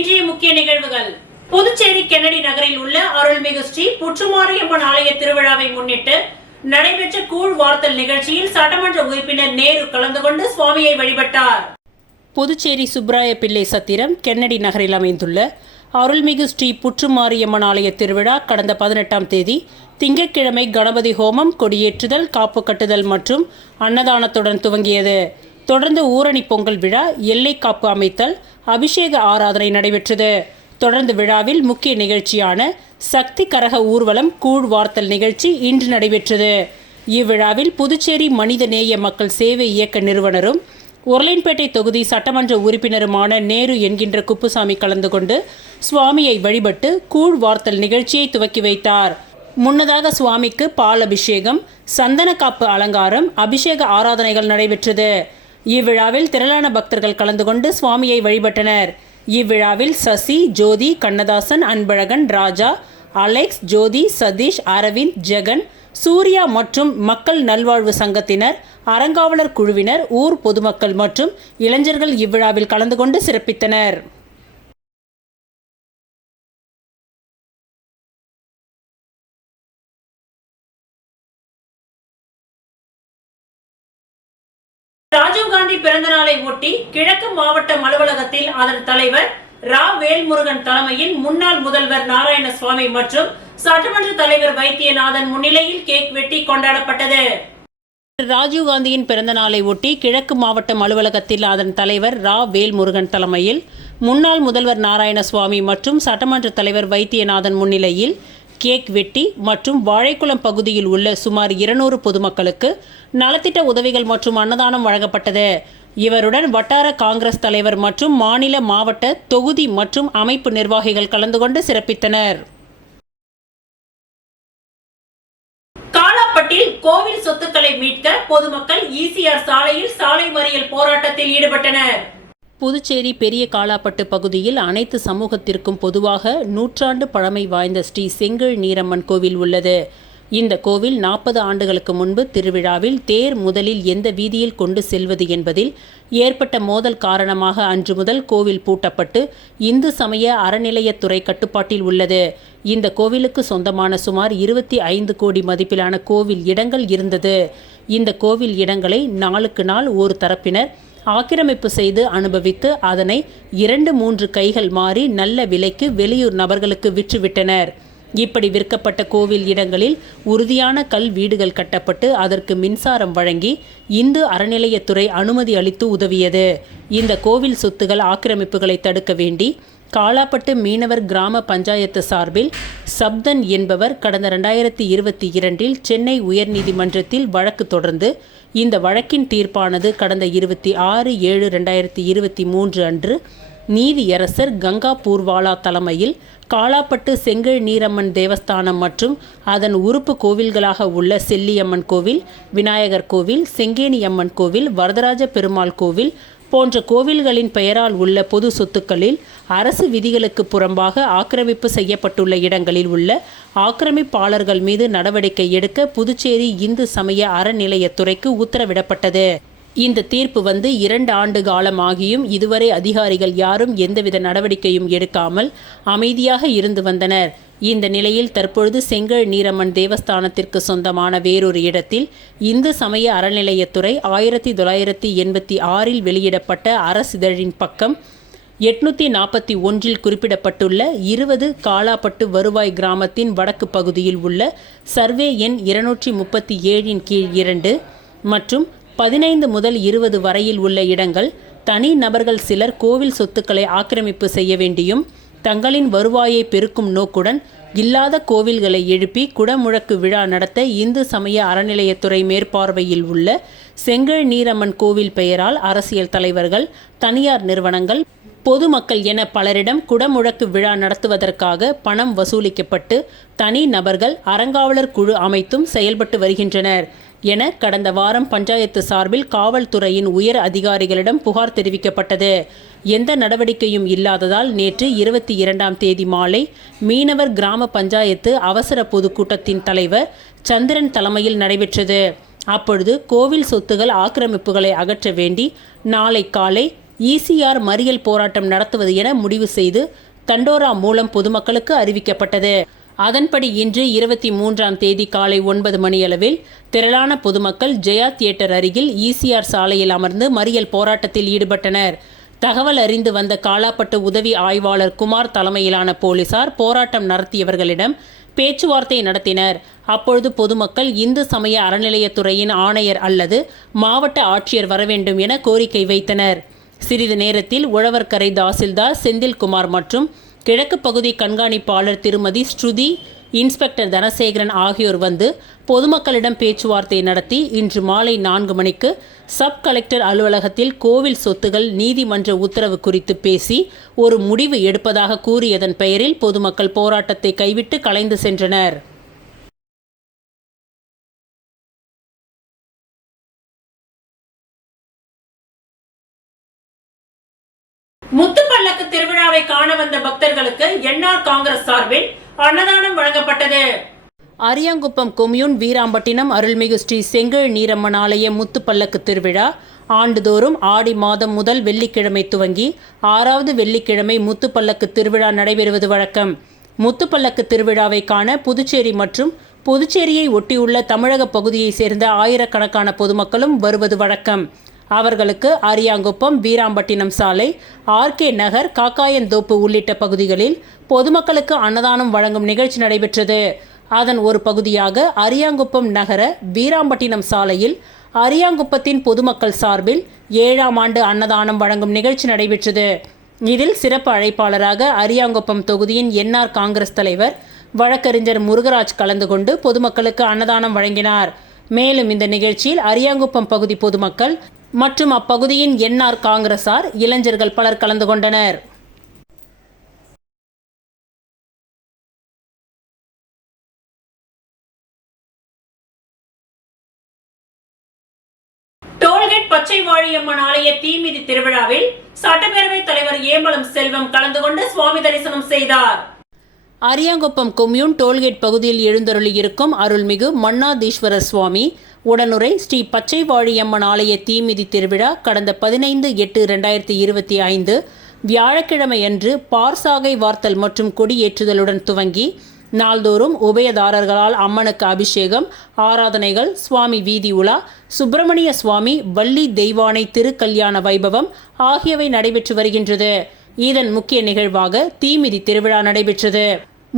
இன்றைய முக்கிய நிகழ்வுகள். புதுச்சேரி கென்னடி நகரில் உள்ள அருள்மிகு ஸ்ரீ புற்றுமாரியம்மன் ஆலய திருவிழாவை முன்னிட்டு நடைபெற்ற கூழ் வார்த்தல் நிகழ்ச்சியில் சட்டமன்ற உறுப்பினர் நேரு கலந்து கொண்டு சுவாமியை வழிபட்டார். புதுச்சேரி சுப்ராய பிள்ளை சத்திரம் கென்னடி நகரில் அமைந்துள்ள அருள்மிகு ஸ்ரீ புற்றுமாரியம்மன் ஆலய திருவிழா கடந்த 18ஆம் தேதி திங்கட்கிழமை கணபதி ஹோமம், கொடியேற்றுதல், காப்பு கட்டுதல் மற்றும் அன்னதானத்துடன் துவங்கியது. தொடர்ந்து ஊரணி பொங்கல் விழா, எல்லை காப்பு அமைத்தல், அபிஷேக ஆராதனை நடைபெற்றது. தொடர்ந்து விழாவில் முக்கிய நிகழ்ச்சியான சக்தி கரக ஊர்வலம், கூழ் வார்த்தல் நிகழ்ச்சி இன்று நடைபெற்றது. இவ்விழாவில் புதுச்சேரி மனிதநேய மக்கள் சேவை இயக்க நிறுவனரும் உருளையன்பேட்டை தொகுதி சட்டமன்ற உறுப்பினருமான நேரு என்கின்ற குப்புசாமி கலந்து கொண்டு சுவாமியை வழிபட்டு கூழ் வார்த்தல் நிகழ்ச்சியை துவக்கி வைத்தார். முன்னதாக சுவாமிக்கு பால் அபிஷேகம், சந்தன காப்பு அலங்காரம், அபிஷேக ஆராதனைகள் நடைபெற்றது. இவ்விழாவில் திரளான பக்தர்கள் கலந்து கொண்டு சுவாமியை வழிபட்டனர். இவ்விழாவில் சசி, ஜோதி, கண்ணதாசன், அன்பழகன், ராஜா, அலெக்ஸ், ஜோதி, சதீஷ், அரவிந்த், ஜெகன், சூர்யா மற்றும் மக்கள் நல்வாழ்வு சங்கத்தினர், அறங்காவலர் குழுவினர், ஊர் பொதுமக்கள் மற்றும் இளைஞர்கள் இவ்விழாவில் கலந்து கொண்டு சிறப்பித்தனர். ராஜீவ்காந்தி பிறந்த நாளை ஒட்டி கிழக்கு மாவட்ட அலுவலகத்தில் அதன் தலைவர் ரா வேல்முருகன் தலைமையில் முன்னாள் முதல்வர் நாராயணசுவாமி மற்றும் சட்டமன்ற தலைவர் வைத்தியநாதன் முன்னிலையில் கேக் வெட்டி கொண்டாடப்பட்டது. ராஜீவ்காந்தியின் பிறந்த நாளை ஒட்டி கிழக்கு மாவட்டம் அலுவலகத்தில் அதன் தலைவர் ரா வேல்முருகன் தலைமையில் முன்னாள் முதல்வர் நாராயணசுவாமி மற்றும் சட்டமன்ற தலைவர் வைத்தியநாதன் முன்னிலையில் கேக் வெட்டி மற்றும் வாழைக்குளம் பகுதியில் உள்ள சுமார் 200 பொதுமக்களுக்கு நலத்திட்ட உதவிகள் மற்றும் அன்னதானம் வழங்கப்பட்டது. இவருடன் வட்டார காங்கிரஸ் தலைவர் மற்றும் மாநில, மாவட்ட, தொகுதி மற்றும் அமைப்பு நிர்வாகிகள் கலந்து கொண்டு சிறப்பித்தனர். காலாப்பட்டில் கோவில் சொத்துக்களை மீட்க பொதுமக்கள் ஈசிஆர் சாலையில் சாலை மறியல் போராட்டத்தில் ஈடுபட்டனர். புதுச்சேரி பெரிய காலாப்பட்டு பகுதியில் அனைத்து சமூகத்திற்கும் பொதுவாக 100 ஆண்டு பழமை வாய்ந்த ஸ்ரீ செங்கல் நீரம்மன் கோவில் உள்ளது. இந்த கோவில் 40 ஆண்டுகளுக்கு முன்பு திருவிழாவில் தேர் முதலில் எந்த வீதியில் கொண்டு செல்வது என்பதில் ஏற்பட்ட மோதல் காரணமாக அன்று முதல் கோவில் பூட்டப்பட்டு இந்து சமய அறநிலையத்துறை கட்டுப்பாட்டில் உள்ளது. இந்த கோவிலுக்கு சொந்தமான சுமார் 25 கோடி மதிப்பிலான கோவில் இடங்கள் இருந்தது. இந்த கோவில் இடங்களை நாளுக்கு நாள் ஒரு தரப்பினர் ஆக்கிரமிப்பு செய்து அனுபவித்து அதனை 2-3 கைகள் மாறி நல்ல விலைக்கு வெளியூர் நபர்களுக்கு விற்றுவிட்டனர். இப்படி விற்கப்பட்ட கோவில் இடங்களில் உறுதியான கல் வீடுகள் கட்டப்பட்டு அதற்கு மின்சாரம் வழங்கி இந்து அறநிலையத்துறை அனுமதி அளித்து உதவியது. இந்த கோவில் சொத்துகள் ஆக்கிரமிப்புகளை தடுக்க வேண்டி காலாப்பட்டு மீனவர் கிராம பஞ்சாயத்து சார்பில் சப்தன் என்பவர் கடந்த 2022 சென்னை உயர்நீதிமன்றத்தில் வழக்கு தொடர்ந்து இந்த வழக்கின் தீர்ப்பானது கடந்த 26/7/2023 அன்று நீதியரசர் கங்கா பூர்வாலா தலைமையில் காலாப்பட்டு செங்கல் நீரம்மன் தேவஸ்தானம் மற்றும் அதன் உறுப்பு கோவில்களாக உள்ள செல்லியம்மன் கோவில், விநாயகர் கோவில், செங்கேனியம்மன் கோவில், வரதராஜ பெருமாள் கோவில் போன்ற கோவில்களின் பெயரால் உள்ள பொது சொத்துக்களில் அரசு விதிகளுக்கு புறம்பாக ஆக்கிரமிப்பு செய்யப்பட்டுள்ள இடங்களில் உள்ள ஆக்கிரமிப்பாளர்கள் மீது நடவடிக்கை எடுக்க புதுச்சேரி இந்து சமய அறநிலையத்துறைக்கு உத்தரவிடப்பட்டது. இந்த தீர்ப்பு 2 ஆண்டு காலமாகியும் இதுவரை அதிகாரிகள் யாரும் எந்தவித நடவடிக்கையும் எடுக்காமல் அமைதியாக இருந்து வந்தனர். இந்த நிலையில் தற்பொழுது செங்கல் நீரம்மன் தேவஸ்தானத்திற்கு சொந்தமான வேறொரு இடத்தில் இந்து சமய அறநிலையத்துறை 1986 வெளியிடப்பட்ட அரசிதழின் பக்கம் 841 குறிப்பிடப்பட்டுள்ள 20 காலாப்பட்டு வருவாய் கிராமத்தின் வடக்கு பகுதியில் உள்ள சர்வே எண் 237 கீழ் 2 மற்றும் 15 முதல் 20 வரையில் உள்ள இடங்கள் தனி நபர்கள் சிலர் கோவில் சொத்துக்களை ஆக்கிரமிப்பு செய்ய வேண்டியும் தங்களின் வருவாயை பெருக்கும் நோக்குடன் இல்லாத கோவில்களை எழுப்பி குடமுழக்கு விழா நடத்த இந்து சமய அறநிலையத்துறை மேற்பார்வையில் உள்ள செங்கல் நீரம்மன் கோவில் பெயரால் அரசியல் தலைவர்கள், தனியார் நிறுவனங்கள், பொதுமக்கள் என பலரிடம் குடமுழக்கு விழா நடத்துவதற்காக பணம் வசூலிக்கப்பட்டு தனி நபர்கள் அறங்காவலர் குழு அமைத்தும் செயல்பட்டு வருகின்றனர் என கடந்த வாரம் பஞ்சாயத்து சார்பில் காவல்துறையின் உயர் அதிகாரிகளிடம் புகார் தெரிவிக்கப்பட்டது. எந்த நடவடிக்கையும் இல்லாததால் நேற்று 22ஆம் தேதி மாலை மீனவர் கிராம பஞ்சாயத்து அவசர பொதுக்கூட்டத்தின் தலைவர் சந்திரன் தலைமையில் நடைபெற்றது. அப்பொழுது கோவில் சொத்துகள் ஆக்கிரமிப்புகளை அகற்ற வேண்டி நாளை காலை ஈசிஆர் மறியல் போராட்டம் நடத்துவது என முடிவு செய்து தண்டோரா மூலம் பொதுமக்களுக்கு அறிவிக்கப்பட்டது. அதன்படி இன்று 23ஆம் தேதி காலை 9 மணியளவில் திரளான பொதுமக்கள் ஜெயா தியேட்டர் அருகில் ஈசிஆர் சாலையில் அமர்ந்து மறியல் போராட்டத்தில் ஈடுபட்டனர். தகவல் அறிந்து வந்த காலாப்பட்டு உதவி ஆய்வாளர் குமார் தலைமையிலான போலீசார் போராட்டம் நடத்தியவர்களிடம் பேச்சுவார்த்தை நடத்தினர். அப்பொழுது பொதுமக்கள் இந்து சமய அறநிலையத்துறையின் ஆணையர் அல்லது மாவட்ட ஆட்சியர் வரவேண்டும் என கோரிக்கை வைத்தனர். சிறிது நேரத்தில் உழவர்கரை தாசில்தார் செந்தில்குமார் மற்றும் கிழக்கு பகுதி கண்காணிப்பாளர் திருமதி ஸ்ருதி, இன்ஸ்பெக்டர் தனசேகரன் ஆகியோர் வந்து பொதுமக்களிடம் பேச்சுவார்த்தை நடத்தி இன்று மாலை 4 மணிக்கு சப் கலெக்டர் அலுவலகத்தில் கோவில் சொத்துகள் நீதிமன்ற உத்தரவு குறித்து பேசி ஒரு முடிவு எடுப்பதாக கூறியதன் பெயரில் பொதுமக்கள் போராட்டத்தை கைவிட்டு கலைந்து சென்றனர். முத்துப்பல்லக்கு திருவிழாவை காண வந்த பக்தர்களுக்கு என்ஆர் காங்கிரஸ் சார்பில் அன்னதானம் வழங்கப்பட்டது. அரியாங்குப்பம் கொம்யூன் வீராம்பட்டினம் அருள்மிகு ஸ்ரீ செங்கழ் நீரம்மன் ஆலய முத்துப்பல்லக்கு திருவிழா ஆண்டுதோறும் ஆடி மாதம் முதல் வெள்ளிக்கிழமை துவங்கி 6வது வெள்ளிக்கிழமை முத்துப்பல்லக்கு திருவிழா நடைபெறுவது வழக்கம். முத்துப்பல்லக்கு திருவிழாவை காண புதுச்சேரி மற்றும் புதுச்சேரியை ஒட்டியுள்ள தமிழக பகுதியை சேர்ந்த ஆயிரக்கணக்கான பொதுமக்களும் வருவது வழக்கம். அவர்களுக்கு அரியாங்குப்பம், வீராம்பட்டினம் சாலை, ஆர்கே நகர், காக்காயந்தோப்பு உள்ளிட்ட பகுதிகளில் பொதுமக்களுக்கு அன்னதானம் வழங்கும் நிகழ்ச்சி நடைபெற்றது. அதன் ஒரு பகுதியாக அரியாங்குப்பம் நகர வீராம்பட்டினம் சாலையில் அரியாங்குப்பத்தின் பொதுமக்கள் சார்பில் 7ஆம் ஆண்டு அன்னதானம் வழங்கும் நிகழ்ச்சி நடைபெற்றது. இதில் சிறப்பு அழைப்பாளராக அரியாங்குப்பம் தொகுதியின் என்ஆர் காங்கிரஸ் தலைவர் வழக்கறிஞர் முருகராஜ் கலந்து கொண்டு பொதுமக்களுக்கு அன்னதானம் வழங்கினார். மேலும் இந்த நிகழ்ச்சியில் அரியாங்குப்பம் பகுதி பொதுமக்கள் மற்றும் அப்பகுதியின் என்ஆர் காங்கிரசார், இளைஞர்கள் பலர் கலந்து கொண்டனர். டோல்கேட் பச்சை வாழியம்மன் ஆலய தீமிதி திருவிழாவில் சட்டப்பேரவைத் தலைவர் ஏம்பலம் செல்வம் கலந்து கொண்டு சுவாமி தரிசனம் செய்தார். அரியாங்குப்பம் கொம்யூன் டோல்கேட் பகுதியில் எழுந்தருளி இருக்கும் அருள்மிகு மன்னாதீஸ்வரர் சுவாமி உடனுரை ஸ்ரீ பச்சை வாழியம்மன் ஆலய தீமிதி திருவிழா கடந்த 15/8/2025 வியாழக்கிழமையன்று பார்சாகை வார்த்தல் மற்றும் கொடியேற்றுதலுடன் துவங்கி நாள்தோறும் உபயதாரர்களால் அம்மனுக்கு அபிஷேகம், ஆராதனைகள், சுவாமி வீதி உலா, சுப்பிரமணிய சுவாமி, வள்ளி தெய்வானை திருக்கல்யாண வைபவம் ஆகியவை நடைபெற்று வருகின்றது. இதன் முக்கிய நிகழ்வாக தீமிதி திருவிழா நடைபெற்றது.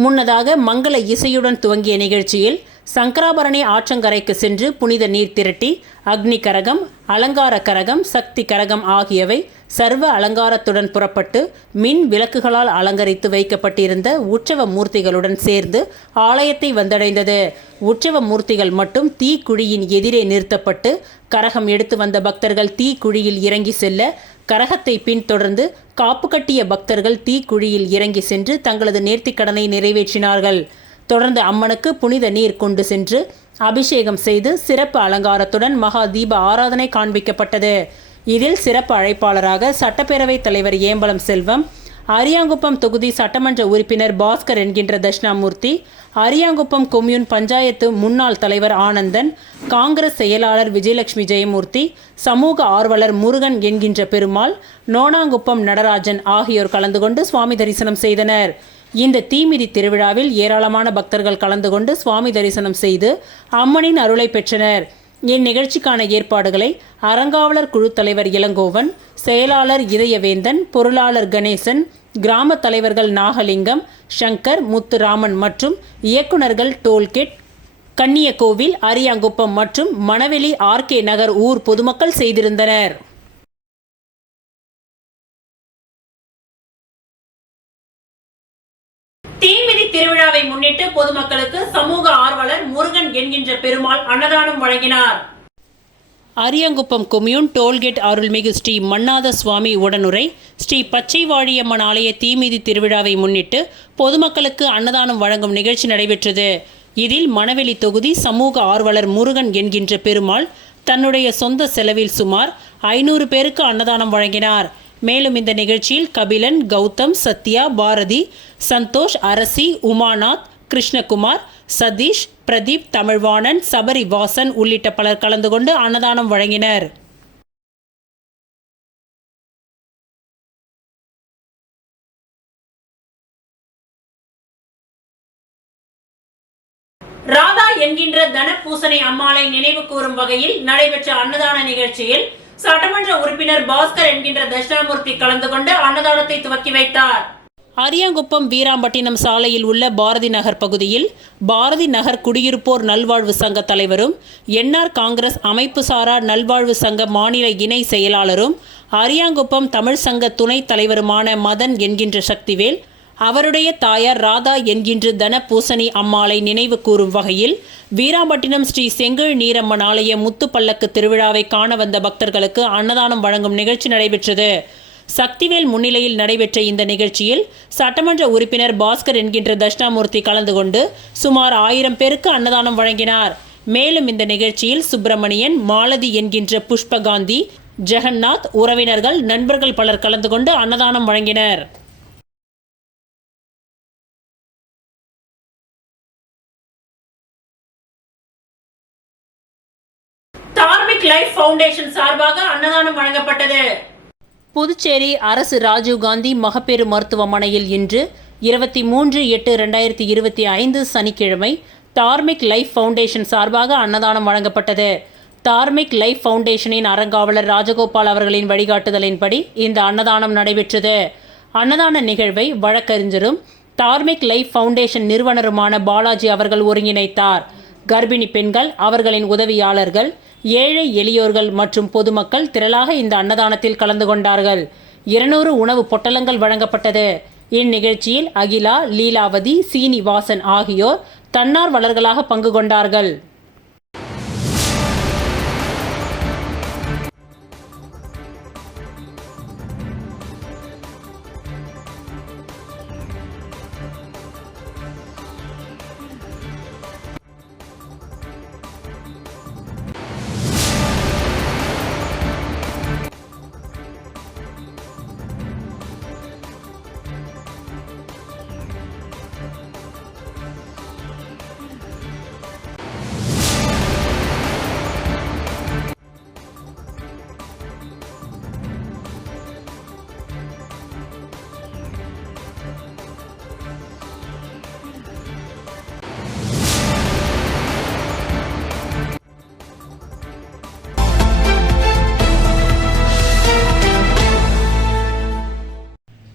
முன்னதாக மங்கள இசையுடன் துவங்கிய நிகழ்ச்சியில் சங்கராபரணி ஆற்றங்கரைக்கு சென்று புனித நீர் திரட்டி அக்னி கரகம், அலங்கார கரகம், சக்தி கரகம் ஆகியவை சர்வ அலங்காரத்துடன் புறப்பட்டு மின் விளக்குகளால் அலங்கரித்து வைக்கப்பட்டிருந்த உற்சவ மூர்த்திகளுடன் சேர்ந்து ஆலயத்தை வந்தடைந்தது. உற்சவ மூர்த்திகள் மட்டும் தீக்குழியின் எதிரே நிறுத்தப்பட்டு கரகம் எடுத்து வந்த பக்தர்கள் தீக்குழியில் இறங்கி செல்ல, கரகத்தை பின்தொடர்ந்து காப்பு கட்டிய பக்தர்கள் தீக்குழியில் இறங்கி சென்று தங்களது நேர்த்திக்கடனை நிறைவேற்றினார்கள். தொடர்ந்து அம்மனுக்கு புனித நீர் கொண்டு சென்று அபிஷேகம் செய்து சிறப்பு அலங்காரத்துடன் மகா தீப ஆராதனை காண்பிக்கப்பட்டது. இதில் சிறப்பு அழைப்பாளராக சட்டப்பேரவைத் தலைவர் ஏம்பலம் செல்வம், அரியாங்குப்பம் தொகுதி சட்டமன்ற உறுப்பினர் பாஸ்கர் என்கின்ற தட்சிணாமூர்த்தி, அரியாங்குப்பம் கொம்யூன் பஞ்சாயத்து முன்னாள் தலைவர் ஆனந்தன், காங்கிரஸ் செயலாளர் விஜயலட்சுமி ஜெயமூர்த்தி, சமூக ஆர்வலர் முருகன் என்கின்ற பெருமாள், நோனாங்குப்பம் நடராஜன் ஆகியோர் கலந்து கொண்டு சுவாமி தரிசனம் செய்தனர். இந்த தீமிதி திருவிழாவில் ஏராளமான பக்தர்கள் கலந்து கொண்டு சுவாமி தரிசனம் செய்து அம்மனின் அருளை பெற்றனர். இந்நிகழ்ச்சிக்கான ஏற்பாடுகளை அறங்காவலர் குழு தலைவர் இளங்கோவன், செயலாளர் இதயவேந்தன், பொருளாளர் கணேசன், கிராம தலைவர்கள் நாகலிங்கம், சங்கர், முத்துராமன் மற்றும் இயக்குநர்கள் டோல்கேட், கன்னியகோவில், அரியாங்குப்பம் மற்றும் மணவெளி, ஆர்கே நகர் ஊர் பொதுமக்கள் செய்திருந்தனர். தீமிதி திருவிழாவை முன்னிட்டு பொதுமக்களுக்கு சமூக ஆர்வலர் முருகன் என்கின்ற பெருமாள் அன்னதானம் வழங்கினார். அரியாங்குப்பம் கொம்யூன் டோல்கேட் அருள்மிகு ஸ்ரீ மன்னாத சுவாமி உடனுரை ஸ்ரீ பச்சை வாழியம்மன் ஆலய தீமிதி திருவிழாவை முன்னிட்டு பொதுமக்களுக்கு அன்னதானம் வழங்கும் நிகழ்ச்சி நடைபெற்றது. இதில் மணவெளி தொகுதி சமூக ஆர்வலர் முருகன் என்கின்ற பெருமாள் தன்னுடைய சொந்த செலவில் சுமார் 500 பேருக்கு அன்னதானம் வழங்கினார். மேலும் இந்த நிகழ்ச்சியில் கபிலன், கௌதம், சத்யா, பாரதி, சந்தோஷ், அரசி, உமாநாத், கிருஷ்ணகுமார், சதீஷ், பிரதீப், தமிழ்வாணன், சபரி வாசன் உள்ளிட்ட பலர் கலந்து கொண்டு அன்னதானம் வழங்கினர். ராதா என்கின்ற தனபூசணி அம்மாளை நினைவு கூறும் வகையில் நடைபெற்ற அன்னதான நிகழ்ச்சியில் சட்டமன்ற உறுப்பினர் பாஸ்கர் என்கின்ற தட்சிணாமூர்த்தி கலந்து கொண்டு அன்னதானத்தை துவக்கி வைத்தார். அரியாங்குப்பம் வீராம்பட்டினம் சாலையில் உள்ள பாரதி நகர் பகுதியில் பாரதி நகர் குடியிருப்போர் நல்வாழ்வு சங்க தலைவரும் என்ஆர் காங்கிரஸ் அமைப்பு சாரா நல்வாழ்வு சங்க மாநில இணை செயலாளரும் அரியாங்குப்பம் தமிழ் சங்க துணைத் தலைவருமான மதன் என்கின்ற சக்திவேல் அவருடைய தாயார் ராதா என்கின்ற தனபூசணி அம்மாளை நினைவு கூறும் வகையில் வீராம்பட்டினம் ஸ்ரீ செங்கல் நீரம்மன் ஆலய முத்துப்பல்லக்கு திருவிழாவை காண வந்த பக்தர்களுக்கு அன்னதானம் வழங்கும் நிகழ்ச்சி நடைபெற்றது. சக்திவேல் முன்னிலையில் நடைபெற்ற இந்த நிகழ்ச்சியில் சட்டமன்ற உறுப்பினர் பாஸ்கர் என்கின்ற தட்சிணாமூர்த்தி கலந்து கொண்டு சுமார் 1000 பேருக்கு அன்னதானம் வழங்கினார். மேலும் இந்த நிகழ்ச்சியில் சுப்பிரமணியன், மாலதி என்கின்ற புஷ்பகாந்தி, ஜெகநாத், உறவினர்கள், நண்பர்கள் பலர் கலந்து கொண்டு அன்னதானம் வழங்கினர். தார்மிக் லைஃப் ஃபவுண்டேஷன் சார்பாக அன்னதானம் வழங்கப்பட்டது. புதுச்சேரி அரசு ராஜீவ்காந்தி மகப்பேறு மருத்துவமனையில் இன்று 23/8/2025 சனிக்கிழமை தார்மிக் லைஃப் ஃபவுண்டேஷன் சார்பாக அன்னதானம் வழங்கப்பட்டது. தார்மிக் லைஃப் ஃபவுண்டேஷனின் அறங்காவலர் ராஜகோபால் அவர்களின் வழிகாட்டுதலின்படி இந்த அன்னதானம் நடைபெற்றது. அன்னதான நிகழ்வை வழக்கறிஞரும் தார்மிக் லைஃப் ஃபவுண்டேஷன் நிறுவனருமான பாலாஜி அவர்கள் ஒருங்கிணைத்தார். கர்ப்பிணி பெண்கள், அவர்களின் உதவியாளர்கள், ஏழை எளியோர்கள் மற்றும் பொதுமக்கள் திரளாக இந்த அன்னதானத்தில் கலந்து கொண்டார்கள். 200 உணவு பொட்டலங்கள் வழங்கப்பட்டது. இந்நிகழ்ச்சியில் அகிலா, லீலாவதி, சீனிவாசன் ஆகியோர் தன்னார்வலர்களாக பங்கு கொண்டார்கள்.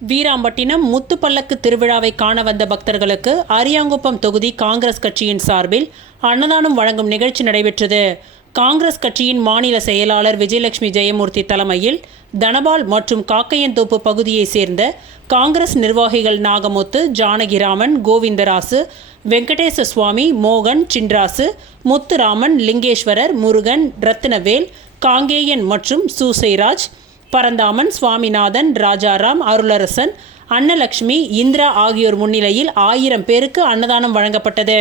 வீராம்பட்டினம் முத்துப்பல்லக்கு திருவிழாவை காண வந்த பக்தர்களுக்கு அரியாங்குப்பம் தொகுதி காங்கிரஸ் கட்சியின் சார்பில் அன்னதானம் வழங்கும் நிகழ்ச்சி நடைபெற்றது. காங்கிரஸ் கட்சியின் மாநில செயலாளர் விஜயலட்சுமி ஜெயமூர்த்தி தலைமையில் தனபால் மற்றும் காக்கையன்தோப்பு பகுதியைச் சேர்ந்த காங்கிரஸ் நிர்வாகிகள் நாகமுத்து, ஜானகிராமன், கோவிந்தராசு, வெங்கடேச சுவாமி, மோகன், சின்ராசு, முத்துராமன், லிங்கேஸ்வரர், முருகன், ரத்தினவேல், காங்கேயன் மற்றும் சூசைராஜ், பரந்தாமன், சுவாமிநாதன், ராஜாராம், அருளரசன், அன்னலட்சுமி, இந்திரா ஆகியோர் முன்னிலையில் 1000 பேருக்கு அன்னதானம் வழங்கப்பட்டது.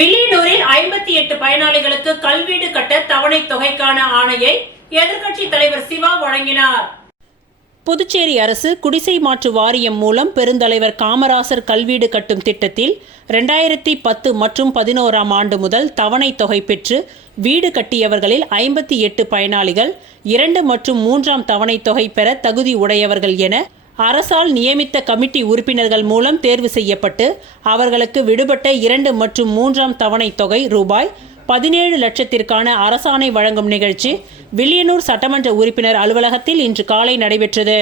வில்லியனூரில் 58 பயனாளிகளுக்கு கல்வீடு கட்ட தவணை தொகைக்கான ஆணையை எதிர்க்கட்சி தலைவர் சிவா வழங்கினார். புதுச்சேரி அரசு குடிசை மாற்று வாரியம் மூலம் பெருந்தலைவர் காமராசர் கல்வீடு கட்டும் திட்டத்தில் 2010 மற்றும் 11ஆம் ஆண்டு முதல் தவணை தொகை பெற்று வீடு கட்டியவர்களில் 58 பயனாளிகள் 2 மற்றும் 3ஆம் தவணை தொகை பெற தகுதி உடையவர்கள் என அரசால் நியமித்த கமிட்டி உறுப்பினர்கள் மூலம் தேர்வு செய்யப்பட்டு அவர்களுக்கு விடுபட்ட 2 மற்றும் 3ஆம் தவணை தொகை ரூபாய் 17 லட்சத்திற்கான அரசாணை வழங்கும் நிகழ்ச்சி வில்லியனூர் சட்டமன்ற உறுப்பினர் அலுவலகத்தில் இன்று காலை நடைபெற்றது.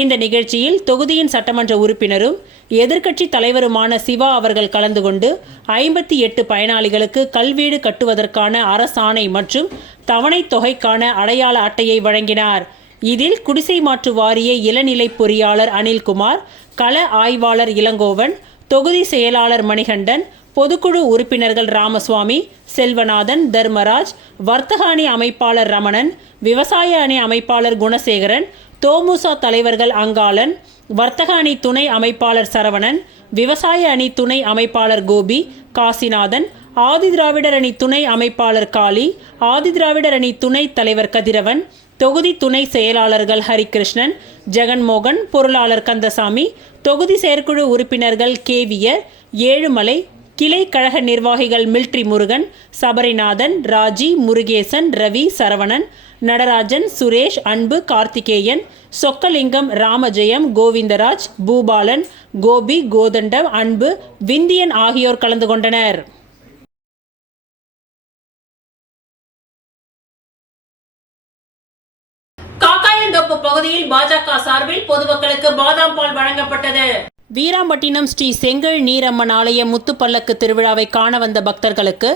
இந்த நிகழ்ச்சியில் தொகுதியின் சட்டமன்ற உறுப்பினரும் எதிர்க்கட்சி தலைவருமான சிவா அவர்கள் கலந்து கொண்டு 58 பயனாளிகளுக்கு கல்வீடு கட்டுவதற்கான அரசாணை மற்றும் தவணை தொகைக்கான அடையாள அட்டையை வழங்கினார். இதில் குடிசை மாற்று வாரிய இளநிலை பொறியாளர் அனில்குமார், கள ஆய்வாளர் இளங்கோவன், தொகுதி செயலாளர் மணிகண்டன், பொதுக்குழு உறுப்பினர்கள் ராமசுவாமி, செல்வநாதன், தர்மராஜ், வர்த்தக அணி அமைப்பாளர் ரமணன், விவசாய அணி அமைப்பாளர் குணசேகரன், தோமுசா தலைவர்கள் அங்காளன், வர்த்தக அணி துணை அமைப்பாளர் சரவணன், விவசாய அணி துணை அமைப்பாளர் கோபி, காசிநாதன், ஆதிதிராவிடர் அணி துணை அமைப்பாளர் காளி, ஆதிதிராவிடர் அணி துணை தலைவர் கதிரவன், தொகுதி துணை செயலாளர்கள் ஹரிகிருஷ்ணன், ஜெகன்மோகன், பொருளாளர் கந்தசாமி, தொகுதி செயற்குழு உறுப்பினர்கள் கேவியர், ஏழுமலை, கிளை கழக நிர்வாகிகள் மில்ட்ரி முருகன், சபரிநாதன், ராஜி, முருகேசன், ரவி, சரவணன், நடராஜன், சுரேஷ், அன்பு, கார்த்திகேயன், சொக்கலிங்கம், ராமஜெயம், கோவிந்தராஜ், பூபாலன், கோபி, கோதண்டம், அன்பு, விந்தியன் ஆகியோர் கலந்து கொண்டனர். காக்காயந்தோப்பு பகுதியில் பாஜக சார்பில் பொதுமக்களுக்கு பாதாம் பால் வழங்கப்பட்டது. வீராம்பட்டினம் ஸ்ரீ செங்கல் நீரம்மன் ஆலய முத்துப்பல்லக்கு திருவிழாவை காண வந்த பக்தர்களுக்கு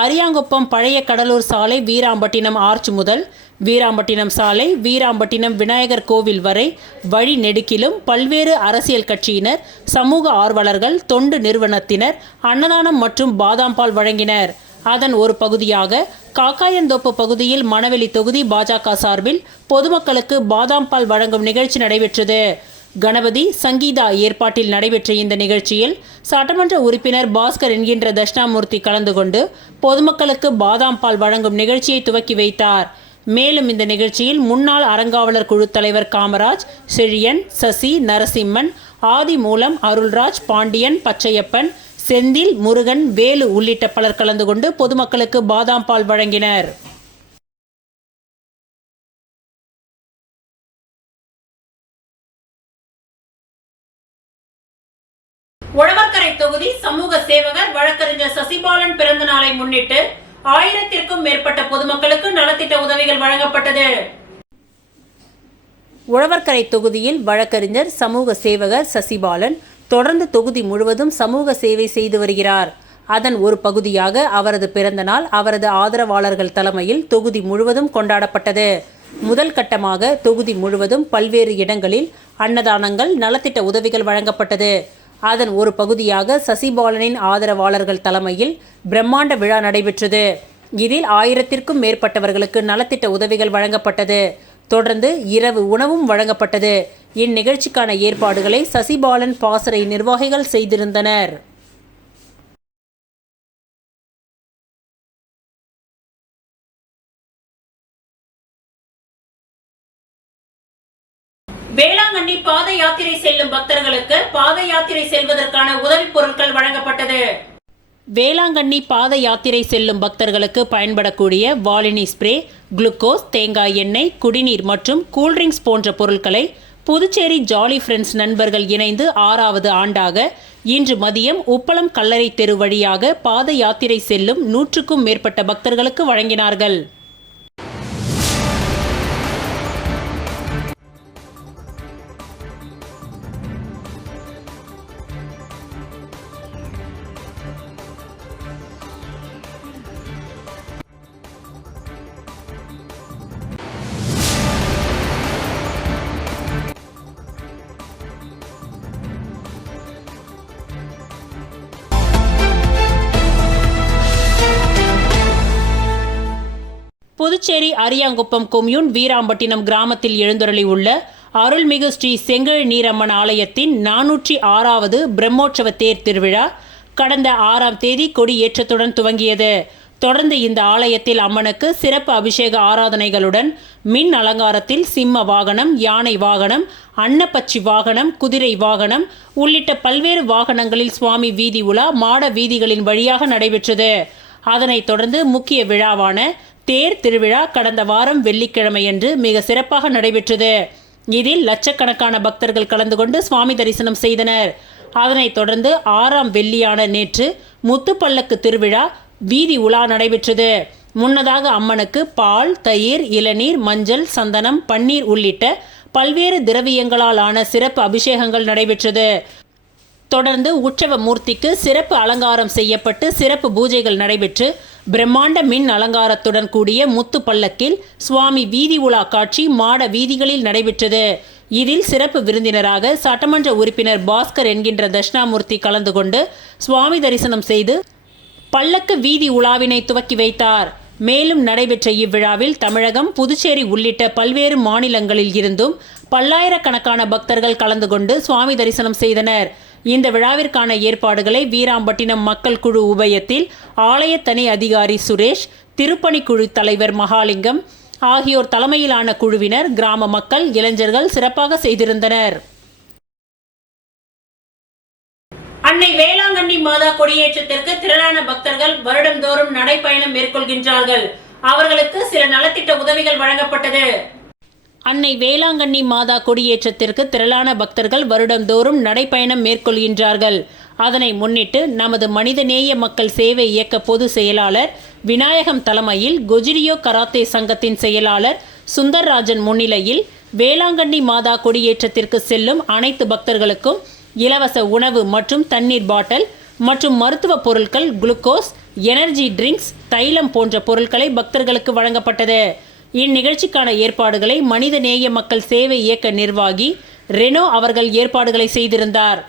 அரியாங்குப்பம் பழைய கடலூர் சாலை வீராம்பட்டினம் ஆர்ச் முதல் வீராம்பட்டினம் சாலை வீராம்பட்டினம் விநாயகர் கோவில் வரை வழி நெடுக்கிலும் பல்வேறு அரசியல் கட்சியினர், சமூக ஆர்வலர்கள், தொண்டு நிறுவனத்தினர் அன்னதானம் மற்றும் பாதாம் பால் வழங்கினர். அதன் ஒரு பகுதியாக காக்காயந்தோப்பு பகுதியில் மணவெளி தொகுதி பாஜக சார்பில் பொதுமக்களுக்கு பாதாம் பால் வழங்கும் நிகழ்ச்சி நடைபெற்றது. கணபதி, சங்கீதா ஏற்பாட்டில் நடைபெற்ற இந்த நிகழ்ச்சியில் சட்டமன்ற உறுப்பினர் பாஸ்கர் என்கின்ற தட்சிணாமூர்த்தி கலந்து கொண்டு பொதுமக்களுக்கு பாதாம் பால் வழங்கும் நிகழ்ச்சியை துவக்கி வைத்தார். மேலும் இந்த நிகழ்ச்சியில் முன்னாள் அறங்காவலர் குழு தலைவர் காமராஜ், செழியன், சசி, நரசிம்மன், ஆதிமூலம், அருள்ராஜ், பாண்டியன், பச்சையப்பன், செந்தில், முருகன், வேலு உள்ளிட்ட பலர் கலந்து கொண்டு பொதுமக்களுக்கு பாதாம் பால் வழங்கினர். உழவர்கரை தொகுதி சமூக சேவகர் வழக்கறிஞர் சசிபாலன் பிறந்த நாளை முன்னிட்டு 1000க்கும் மேற்பட்ட பொதுமக்களுக்கு நலத்திட்ட உதவிகள் வழங்கப்பட்டது. உழவர்கரை தொகுதியில் வழக்கறிஞர் சமூக சேவகர் சசிபாலன் தொடர்ந்து தொகுதி முழுவதும் சமூக சேவை செய்து வருகிறார். அதன் ஒரு பகுதியாக அவரது பிறந்த நாள் அவரது ஆதரவாளர்கள் தலைமையில் தொகுதி முழுவதும் கொண்டாடப்பட்டது. முதல் கட்டமாக தொகுதி முழுவதும் பல்வேறு இடங்களில் அன்னதானங்கள், நலத்திட்ட உதவிகள் வழங்கப்பட்டது. அதன் ஒரு பகுதியாக சசிபாலனின் ஆதரவாளர்கள் தலைமையில் பிரம்மாண்ட விழா நடைபெற்றது. இதில் 1000க்கும் மேற்பட்டவர்களுக்கு நலத்திட்ட உதவிகள் வழங்கப்பட்டது. தொடர்ந்து இரவு உணவும் வழங்கப்பட்டது. இந்நிகழ்ச்சிக்கான ஏற்பாடுகளை சசிபாலன் பாசறை நிர்வாகிகள் செய்திருந்தனர். வேளாங்கண்ணி பாத யாத்திரை செல்லும் பக்தர்களுக்கு பாத யாத்திரை செல்வதற்கான உதவி பொருட்கள் வழங்கப்பட்டது. வேளாங்கண்ணி பாத யாத்திரை செல்லும் பக்தர்களுக்கு பயன்படக்கூடிய வாலினி ஸ்ப்ரே, குளுக்கோஸ், தேங்காய் எண்ணெய், குடிநீர் மற்றும் கூல்ட்ரிங்க்ஸ் போன்ற பொருட்களை புதுச்சேரி ஜாலி ஃப்ரெண்ட்ஸ் நண்பர்கள் இணைந்து 6வது ஆண்டாக இன்று மதியம் உப்பளம் கல்லறை தெரு வழியாக பாத யாத்திரை செல்லும் 100க்கும் மேற்பட்ட பக்தர்களுக்கு வழங்கினார்கள். புதுச்சேரி அரியாங்குப்பம் கொம்யூன் வீராம்பட்டினம் கிராமத்தில் எழுந்தருளி உள்ள அருள்மிகு ஸ்ரீ செங்கல் நீரம்மன் ஆலயத்தின் 406வது பிரம்மோற்சவ தேர் திருவிழா கடந்த 6ஆம் தேதி கொடியேற்றத்துடன் துவங்கியது. தொடர்ந்து இந்த ஆலயத்தில் அம்மனுக்கு சிறப்பு அபிஷேக ஆராதனைகளுடன் மின் அலங்காரத்தில் சிம்ம வாகனம், யானை வாகனம், அன்னப்பச்சி வாகனம், குதிரை வாகனம் உள்ளிட்ட பல்வேறு வாகனங்களில் சுவாமி வீதி உலா மாட வீதிகளின் வழியாக நடைபெற்றது. அதனைத் தொடர்ந்து முக்கிய விழாவான தேர் திருவிழா கடந்த வாரம் வெள்ளிக்கிழமையன்று மிக சிறப்பாக நடைபெற்றது. இதில் லட்சக்கணக்கான பக்தர்கள் கலந்து கொண்டு சுவாமி தரிசனம் செய்தனர். அதனைத் தொடர்ந்து 6ஆம் வெள்ளியான நேற்று முத்துப்பல்லக்கு திருவிழா வீதி உலா நடைபெற்றது. முன்னதாக அம்மனுக்கு பால், தயிர், இளநீர், மஞ்சள், சந்தனம், பன்னீர் உள்ளிட்ட பல்வேறு திரவியங்களால் ஆன சிறப்பு அபிஷேகங்கள் நடைபெற்றது. தொடர்ந்து உற்சவ மூர்த்திக்கு சிறப்பு அலங்காரம் செய்யப்பட்டு சிறப்பு பூஜைகள் நடைபெற்று பிரம்மாண்ட மின் அலங்காரத்துடன் கூடிய முத்து பல்லக்கில் சுவாமி வீதி உலா காட்சி மாட வீதிகளில் நடைபெற்றது. இதில் சிறப்பு விருந்தினராக சட்டமன்ற உறுப்பினர் பாஸ்கர் என்கின்ற தட்சிணாமூர்த்தி கலந்து கொண்டு சுவாமி தரிசனம் செய்து பல்லக்கு வீதி உலாவினை துவக்கி வைத்தார். மேலும் நடைபெற்ற இவ்விழாவில் தமிழகம், புதுச்சேரி உள்ளிட்ட பல்வேறு மாநிலங்களில் இருந்தும் பல்லாயிரக்கணக்கான பக்தர்கள் கலந்து கொண்டு சுவாமி தரிசனம் செய்தனர். இந்த விழாவிற்கான ஏற்பாடுகளை வீராம்பட்டினம் மக்கள் குழு உபயத்தில் ஆலய தனி அதிகாரி சுரேஷ், திருப்பணிக்குழு தலைவர் மகாலிங்கம் ஆகியோர் தலைமையிலான குழுவினர், கிராம மக்கள், இளைஞர்கள் சிறப்பாக செய்திருந்தனர். அன்னை வேளாங்கண்ணி மாதா கொடியேற்றத்திற்கு திரளான பக்தர்கள் வருடந்தோறும் நடைப்பயணம் மேற்கொள்கின்றார்கள். அவர்களுக்கு சில நலத்திட்ட உதவிகள் வழங்கப்பட்டது. அன்னை வேளாங்கண்ணி மாதா கொடியேற்றத்திற்கு திரளான பக்தர்கள் வருடந்தோறும் நடைப்பயணம் மேற்கொள்கின்றார்கள். அதனை முன்னிட்டு நமது மனிதநேய மக்கள் சேவை இயக்க பொதுச் செயலாளர் விநாயகம் தலைமையில் கொஜிரியோ கராத்தே சங்கத்தின் செயலாளர் சுந்தர்ராஜன் முன்னிலையில் வேளாங்கண்ணி மாதா கொடியேற்றத்திற்கு செல்லும் அனைத்து பக்தர்களுக்கும் இலவச உணவு மற்றும் தண்ணீர் பாட்டில் மற்றும் மருத்துவ பொருட்கள், குளுக்கோஸ், எனர்ஜி ட்ரிங்க்ஸ், தைலம் போன்ற பொருட்களை பக்தர்களுக்கு வழங்கப்பட்டது. இந்நிகழ்ச்சிக்கான ஏற்பாடுகளை மனிதநேய மக்கள் சேவை இயக்க நிர்வாகி ரெனோ அவர்கள் ஏற்பாடுகளை செய்திருந்தார்.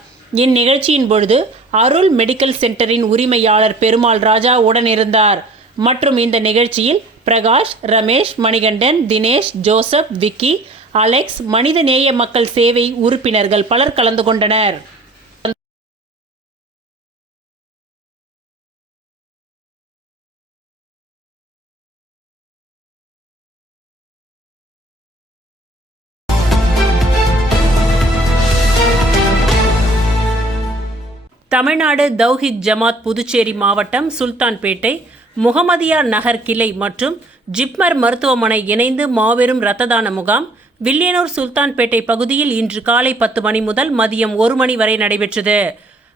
இந்நிகழ்ச்சியின் பொழுது அருள் மெடிக்கல் சென்டரின் உரிமையாளர் பெருமாள் ராஜா உடனிருந்தார். மற்றும் இந்த நிகழ்ச்சியில் பிரகாஷ், ரமேஷ், மணிகண்டன், தினேஷ், ஜோசப், விக்கி, அலெக்ஸ், மனிதநேய மக்கள் சேவை உறுப்பினர்கள் பலர் கலந்து கொண்டனர். தமிழ்நாடு தௌஹித் ஜமாத் புதுச்சேரி மாவட்டம் சுல்தான்பேட்டை முகமதியா நகர் கிளை மற்றும் ஜிப்மர் மருத்துவமனை இணைந்து மாபெரும் இரத்த தான முகாம் வில்லியனூர் சுல்தான்பேட்டை பகுதியில் இன்று காலை 10 மணி முதல் மதியம் 1 மணி வரை நடைபெற்றது.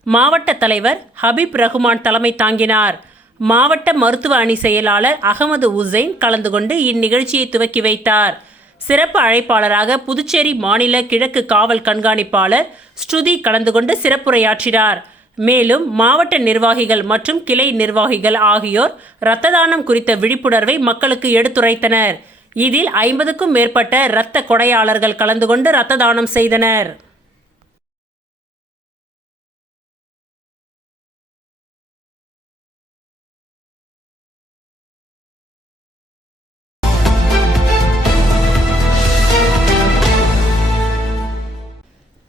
மாவட்ட தலைவர் ஹபீப் ரகுமான் தலைமை தாங்கினார். மாவட்ட மருத்துவ அணி செயலாளர் அகமது உசைன் கலந்து கொண்டு இந்நிகழ்ச்சியை துவக்கி வைத்தார். சிறப்பு அழைப்பாளராக புதுச்சேரி மாநில கிழக்கு காவல் கண்காணிப்பாளர் ஸ்ருதி கலந்து கொண்டு சிறப்புரையாற்றினார். மேலும் மாவட்ட நிர்வாகிகள் மற்றும் கிளை நிர்வாகிகள் ஆகியோர் இரத்த தானம் குறித்த விழிப்புணர்வை மக்களுக்கு எடுத்துரைத்தனர். இதில் 50க்கும் மேற்பட்ட இரத்த கொடையாளர்கள் கலந்து கொண்டு இரத்த தானம் செய்தனர்.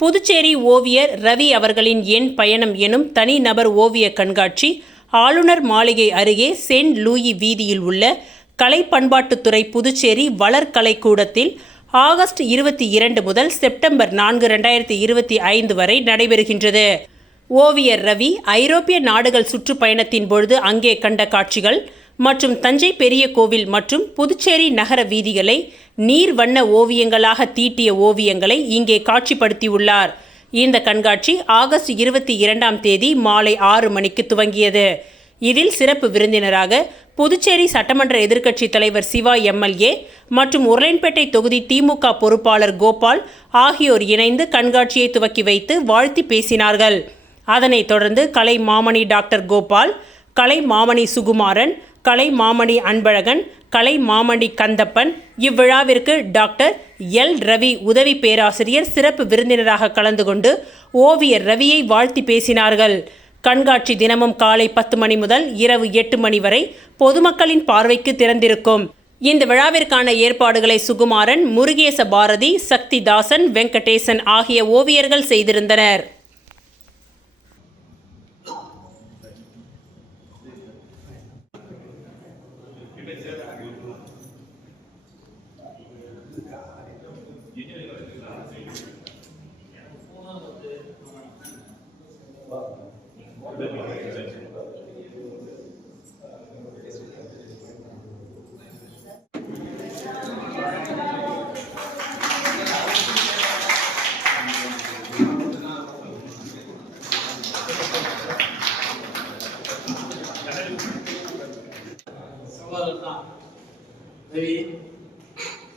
புதுச்சேரி ஓவியர் ரவி அவர்களின் என் பயணம் எனும் தனிநபர் ஓவிய கண்காட்சி ஆளுநர் மாளிகை அருகே செயின்ட் லூயி வீதியில் உள்ள கலை பண்பாட்டுத்துறை புதுச்சேரி வளர்கலைக்கூடத்தில் ஆகஸ்ட் 22 முதல் செப்டம்பர் 4, 2025 வரை நடைபெறுகின்றது. ஓவியர் ரவி ஐரோப்பிய நாடுகள் சுற்றுப்பயணத்தின் பொழுது அங்கே கண்ட காட்சிகள் மற்றும் தஞ்சை பெரிய கோவில் மற்றும் புதுச்சேரி நகர வீதிகளை நீர் வண்ண ஓவியங்களாக தீட்டிய ஓவியங்களை இங்கே காட்சிப்படுத்தியுள்ளார். இந்த கண்காட்சி ஆகஸ்ட் 22ஆம் தேதி மாலை 6 மணிக்கு துவங்கியது. இதில் சிறப்பு விருந்தினராக புதுச்சேரி சட்டமன்ற எதிர்க்கட்சி தலைவர் சிவா எம்எல்ஏ மற்றும் உருளையன்பேட்டை தொகுதி திமுக பொறுப்பாளர் கோபால் ஆகியோர் இணைந்து கண்காட்சியை துவக்கி வைத்து வாழ்த்தி பேசினார்கள். அதனைத் தொடர்ந்து கலை மாமணி டாக்டர் கோபால், கலை மாமணி சுகுமாரன், கலை மாமணி அன்பழகன், கலை மாமணி கந்தப்பன், இவ்விழாவிற்கு டாக்டர் எல் ரவி உதவி பேராசிரியர் சிறப்பு விருந்தினராக கலந்து கொண்டு ஓவியர் ரவியை வாழ்த்தி பேசினார்கள். கண்காட்சி தினமும் காலை 10 மணி முதல் இரவு 8 மணி வரை பொதுமக்களின் பார்வைக்கு திறந்திருக்கும். இந்த விழாவிற்கான ஏற்பாடுகளை சுகுமாரன், முருகேச பாரதி, சக்திதாசன், வெங்கடேசன் ஆகிய ஓவியர்கள் செய்திருந்தனர்.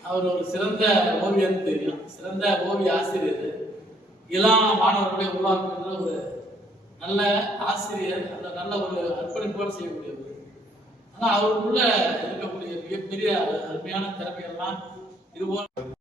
அவர் ஒரு சிறந்த ஓவியர் தெரியும், சிறந்த ஓவிய ஆசிரியர், இளம் மாணவர்களை உருவாக்குகின்ற ஒரு நல்ல ஆசிரியர், அந்த நல்ல ஒரு அர்ப்பணிப்போடு செய்யக்கூடியவர். ஆனால் அவருக்குள்ள இருக்கக்கூடிய மிகப்பெரிய அருமையான திறமைகள்லாம் இதுபோல்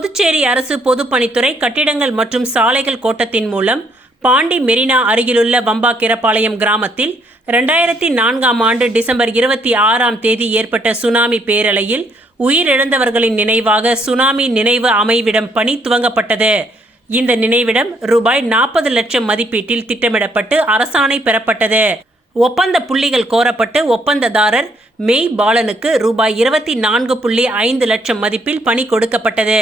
புதுச்சேரி அரசு பொதுப்பணித்துறை கட்டிடங்கள் மற்றும் சாலைகள் கோட்டத்தின் மூலம் பாண்டி மெரினா அருகிலுள்ள வம்பாக்கிரபாளையம் கிராமத்தில் 2004ஆம் ஆண்டு டிசம்பர் 26ஆம் தேதி ஏற்பட்ட சுனாமி பேரலையில் உயிரிழந்தவர்களின் நினைவாக சுனாமி நினைவு அமைவிடம் பணி துவங்கப்பட்டது. இந்த நினைவிடம் ரூபாய் 40 லட்சம் மதிப்பீட்டில் திட்டமிடப்பட்டு அரசாணை பெறப்பட்டது. ஒப்பந்த புள்ளிகள் கோரப்பட்டு ஒப்பந்ததாரர் மெய் பாலனுக்கு ரூபாய் 24.5 லட்சம் மதிப்பில் பணி கொடுக்கப்பட்டது.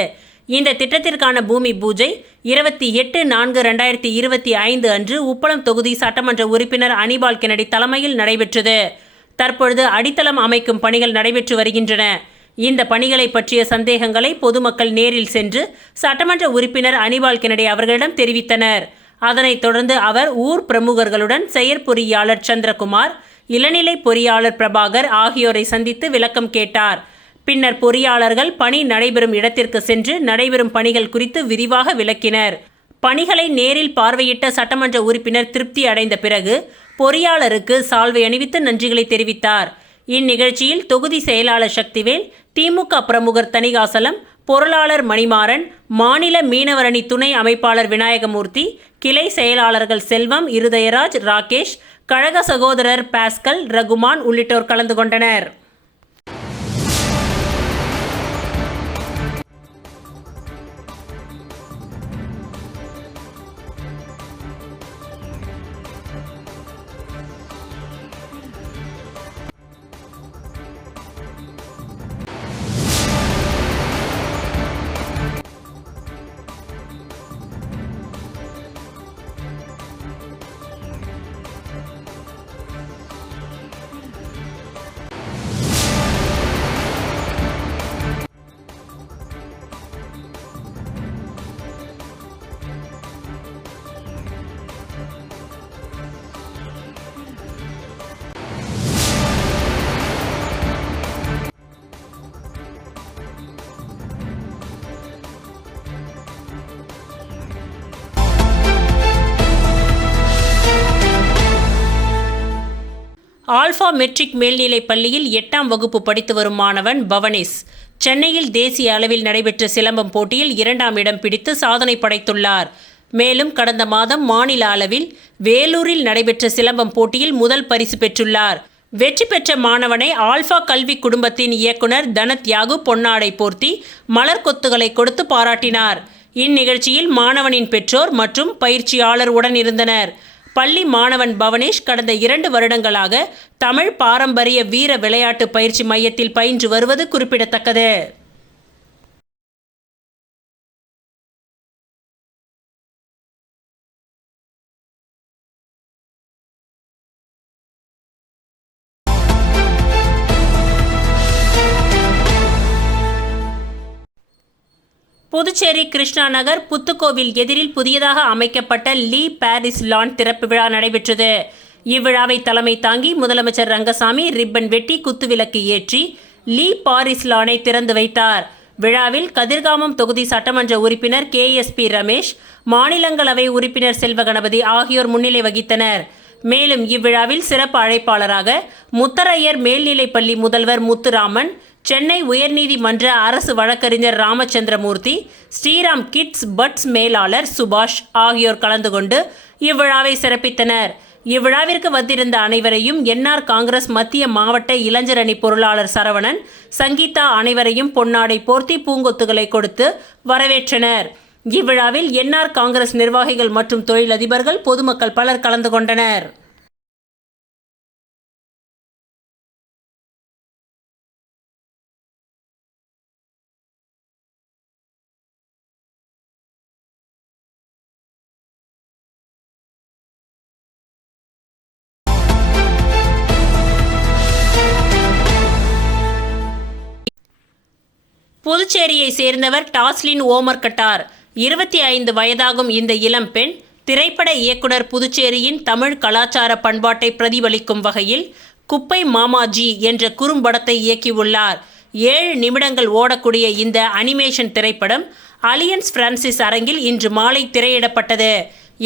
இந்த திட்டத்திற்கான பூமி பூஜை 28/4/2025 அன்று உப்பளம் தொகுதி சட்டமன்ற உறுப்பினர் அனிபால் கென்னடி தலைமையில் நடைபெற்றது. தற்பொழுது அடித்தளம் அமைக்கும் பணிகள் நடைபெற்று வருகின்றன. இந்த பணிகளை பற்றிய சந்தேகங்களை பொதுமக்கள் நேரில் சென்று சட்டமன்ற உறுப்பினர் அனிபால் கென்னடி அவர்களிடம் தெரிவித்தனர். அதனைத் தொடர்ந்து அவர் ஊர் பிரமுகர்களுடன் செயற்பொறியாளர் சந்திரகுமார், இளநிலை பொறியாளர் பிரபாகர் ஆகியோரை சந்தித்து விளக்கம் கேட்டார். பின்னர் பொறியாளர்கள் பணி நடைபெறும் இடத்திற்கு சென்று நடைபெறும் பணிகள் குறித்து விரிவாக விளக்கினர். பணிகளை நேரில் பார்வையிட்ட சட்டமன்ற உறுப்பினர் திருப்தி அடைந்த பிறகு பொறியாளருக்கு சால்வை அணிவித்து நன்றிகளை தெரிவித்தார். இந்நிகழ்ச்சியில் தொகுதி செயலாளர் சக்திவேல், திமுக பிரமுகர் தணிகாசலம், பொருளாளர் மணிமாறன், மாநில மீனவரணி துணை அமைப்பாளர் விநாயகமூர்த்தி, கிளை செயலாளர்கள் செல்வம், இருதயராஜ், ராகேஷ், கழக சகோதரர் பாஸ்கல், ரகுமான் உள்ளிட்டோர் கலந்து கொண்டனர். ஆல்ஃபா மெட்ரிக் மேல்நிலைப் பள்ளியில் 8ஆம் வகுப்பு படித்து வரும் மாணவன் பவனேஷ் சென்னையில் தேசிய அளவில் நடைபெற்ற சிலம்பம் போட்டியில் 2ஆம் இடம் பிடித்து சாதனை படைத்துள்ளார். மேலும் கடந்த மாதம் மாநில அளவில் வேலூரில் நடைபெற்ற சிலம்பம் போட்டியில் முதல் பரிசு பெற்றுள்ளார். வெற்றி பெற்ற மாணவனை ஆல்ஃபா கல்வி குடும்பத்தின் இயக்குனர் தனத்யாகு பொன்னாடை போர்த்தி மலர் கொத்துகளை கொடுத்து பாராட்டினார். இந்நிகழ்ச்சியில் மாணவனின் பெற்றோர் மற்றும் பயிற்சியாளர் உடன் இருந்தனர். பள்ளி மாணவன் பவனேஷ் கடந்த 2 வருடங்களாக தமிழ் பாரம்பரிய வீர விளையாட்டு பயிற்சி மையத்தில் பயின்று வருவது குறிப்பிடத்தக்கது. புதுச்சேரி கிருஷ்ணா நகர் புத்துக்கோவில் எதிரில் புதியதாக அமைக்கப்பட்ட லீ பாரிஸ் லான் திறப்பு விழா நடைபெற்றது. இவ்விழாவை தலைமை தாங்கி முதலமைச்சர் ரங்கசாமி ரிப்பன் வெட்டி குத்துவிளக்கு ஏற்றி லீ பாரிஸ் லானை திறந்து வைத்தார். விழாவில் கதிர்காமம் தொகுதி சட்டமன்ற உறுப்பினர் KSP ரமேஷ், மாநிலங்களவை உறுப்பினர் செல்வகணபதி ஆகியோர் முன்னிலை வகித்தனர். மேலும் இவ்விழாவில் சிறப்பு அழைப்பாளராக முத்தரையர் மேல்நிலைப்பள்ளி முதல்வர் முத்துராமன், சென்னை உயர்நீதிமன்ற அரசு வழக்கறிஞர் ராமச்சந்திரமூர்த்தி, ஸ்ரீராம் கிட்ஸ் பட்ஸ் மேலாளர் சுபாஷ் ஆகியோர் கலந்து கொண்டு இவ்விழாவை சிறப்பித்தனர். இவ்விழாவிற்கு வந்திருந்த அனைவரையும் NR காங்கிரஸ் மத்திய மாவட்ட இளைஞர் அணி பொருளாளர் சரவணன், சங்கீதா அனைவரையும் பொன்னாடை போர்த்தி பூங்கொத்துகளை கொடுத்து வரவேற்றனர். இவ்விழாவில் NR காங்கிரஸ் நிர்வாகிகள் மற்றும் தொழிலதிபர்கள், பொதுமக்கள் பலர் கலந்து கொண்டனர். புதுச்சேரியை சேர்ந்தவர் டாஸ்லின் ஓமர் கட்டார். 25 வயதாகும் இந்த இளம் பெண் திரைப்பட இயக்குனர் புதுச்சேரியின் தமிழ் கலாச்சார பண்பாட்டை பிரதிபலிக்கும் வகையில் குப்பை மாமாஜி என்ற குறும்படத்தை இயக்கியுள்ளார். 7 நிமிடங்கள் ஓடக்கூடிய இந்த அனிமேஷன் திரைப்படம் அலியன்ஸ் பிரான்சிஸ் அரங்கில் இன்று மாலை திரையிடப்பட்டது.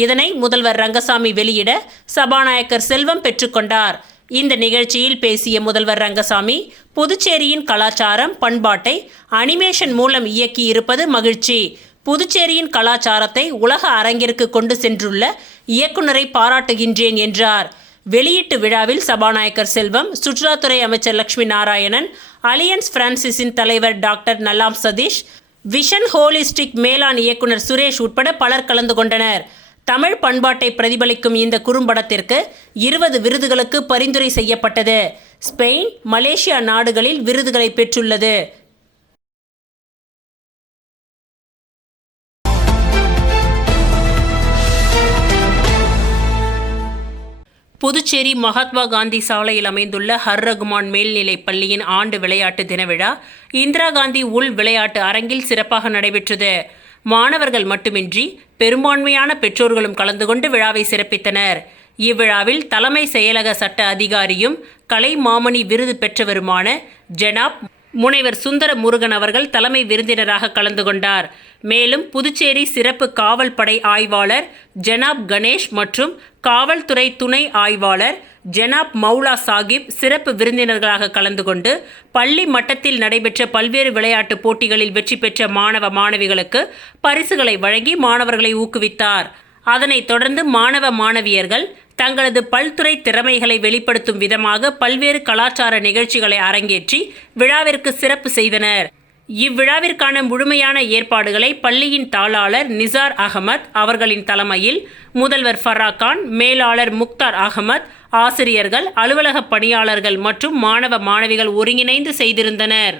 இதனை முதல்வர் ரங்கசாமி வெளியிட சபாநாயகர் செல்வம் பெற்றுக்கொண்டார். இந்த நிகழ்ச்சியில் பேசிய முதல்வர் ரங்கசாமி, புதுச்சேரியின் கலாச்சாரம் பண்பாட்டை அனிமேஷன் மூலம் இயக்கி இருப்பது மகிழ்ச்சி. புதுச்சேரியின் கலாச்சாரத்தை உலக அரங்கிற்கு கொண்டு சென்றுள்ள இயக்குநரை பாராட்டுகின்றேன் என்றார். வெளியீட்டு விழாவில் சபாநாயகர் செல்வம், சுற்றுலாத்துறை அமைச்சர் லட்சுமி நாராயணன், அலியன்ஸ் பிரான்சிஸின் தலைவர் டாக்டர் நல்லாம் சதீஷ், விஷன் ஹோலிஸ்டிக் மேலாண் இயக்குனர் சுரேஷ் உட்பட பலர் கலந்து கொண்டனர். தமிழ் பண்பாட்டை பிரதிபலிக்கும் இந்த குறும்படத்திற்கு 20 விருதுகளுக்கு பரிந்துரை செய்யப்பட்டது. ஸ்பெயின், மலேசியா நாடுகளில் விருதுகளை பெற்றுள்ளது. புதுச்சேரி மகாத்மா காந்தி சாலையில் அமைந்துள்ள ஹர் ரகுமான் மேல்நிலைப் பள்ளியின் ஆண்டு விளையாட்டு தின விழா இந்திரா காந்தி உள் விளையாட்டு அரங்கில் சிறப்பாக நடைபெற்றது. மாணவர்கள் மட்டுமின்றி பெரும்பான்மையான பெற்றோர்களும் கலந்து கொண்டு விழாவை சிறப்பித்தனர். இவ்விழாவில் தலைமை செயலக சட்ட அதிகாரியும் கலை மாமணி விருது பெற்றவருமான ஜனாப் முனைவர் சுந்தர முருகன் அவர்கள் தலைமை விருந்தினராக கலந்து கொண்டார். மேலும் புதுச்சேரி சிறப்பு காவல் படை ஆய்வாளர் ஜனாப் கணேஷ் மற்றும் காவல்துறை துணை ஆய்வாளர் ஜனாப் மௌலா சாகிப் சிறப்பு விருந்தினர்களாக கலந்து கொண்டு பள்ளி மட்டத்தில் நடைபெற்ற பல்வேறு விளையாட்டு போட்டிகளில் வெற்றி பெற்ற மாணவ மாணவிகளுக்கு பரிசுகளை வழங்கி மாணவர்களை ஊக்குவித்தார். அதனைத் தொடர்ந்து மாணவ மாணவியர்கள் தங்களது பல்துறை திறமைகளை வெளிப்படுத்தும் விதமாக பல்வேறு கலாச்சார நிகழ்ச்சிகளை அரங்கேற்றி விழாவிற்கு சிறப்பு செய்தனர். இவ்விழாவிற்கான முழுமையான ஏற்பாடுகளை பள்ளியின் தாளாளர் நிசார் அகமத் அவர்களின் தலைமையில் முதல்வர் ஃபராக்கான், மேலாளர் முக்தார் அகமத், ஆசிரியர்கள், அலுவலக பணியாளர்கள் மற்றும் மாணவ மாணவிகள் ஒருங்கிணைந்து செய்திருந்தனர்.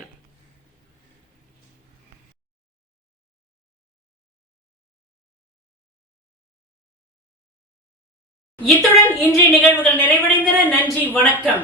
இத்துடன் இன்றைய நிகழ்வுகள் நிறைவடைந்தன. நன்றி, வணக்கம்.